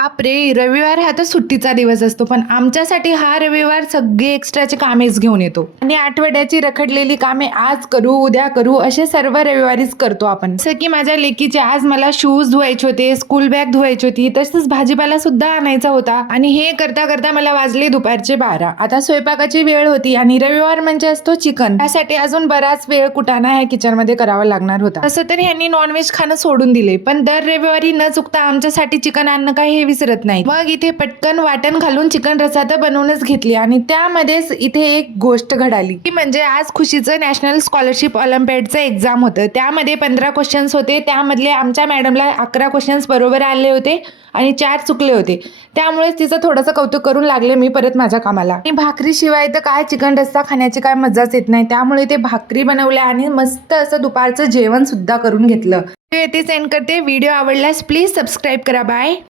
बापरे! रविवार हा तर सुट्टीचा दिवस असतो, पण आमच्यासाठी हा रविवार सगळे एक्स्ट्राचे कामेच घेऊन येतो आणि आठवड्याची रखडलेली कामे आज करू, उद्या करू असे सर्व रविवारीच करतो आपण. जसं की माझ्या लेकीचे आज मला शूज धुवायचे होते, स्कूल बॅग धुवायची होती, तसंच भाजीपाला सुद्धा आणायचा होता आणि हे करता करता मला वाजले दुपारचे 12. आता स्वयंपाकाची वेळ होती आणि रविवार म्हणजे असतो चिकन. त्यासाठी अजून बराच वेळ कुटाणा ह्या किचनमध्ये करावा लागणार होता. तसं तर यांनी नॉनव्हेज खाणं सोडून दिले, पण दर रविवारी न चुकता आमच्यासाठी चिकन आणणं काही हे विसरत नाही. मग इथे पटकन वाटण घालून चिकन रस्सा तर बनवूनच घेतली आणि त्यामध्येच इथे एक गोष्ट घडाली, ती म्हणजे आज खुशीचं नॅशनल स्कॉलरशिप ऑलिम्पियाडचं एक्झाम होतं. त्यामध्ये 15 क्वेश्चन्स होते. त्यामधले आमच्या मॅडमला 11 क्वेश्चन्स बरोबर आले होते आणि 4 चुकले होते. त्यामुळे तिचं थोडंसं कौतुक करून लागले मी परत माझ्या कामाला. आणि भाकरी शिवाय तर काय चिकन रस्सा खाण्याची काय मजाच येत नाही. त्यामुळे ते भाकरी बनवल्या आणि मस्त असं दुपारचं जेवण सुद्धा करून घेतलं. येथे सेंड करते. व्हिडिओ आवडल्यास प्लीज सबस्क्राईब करा. बाय.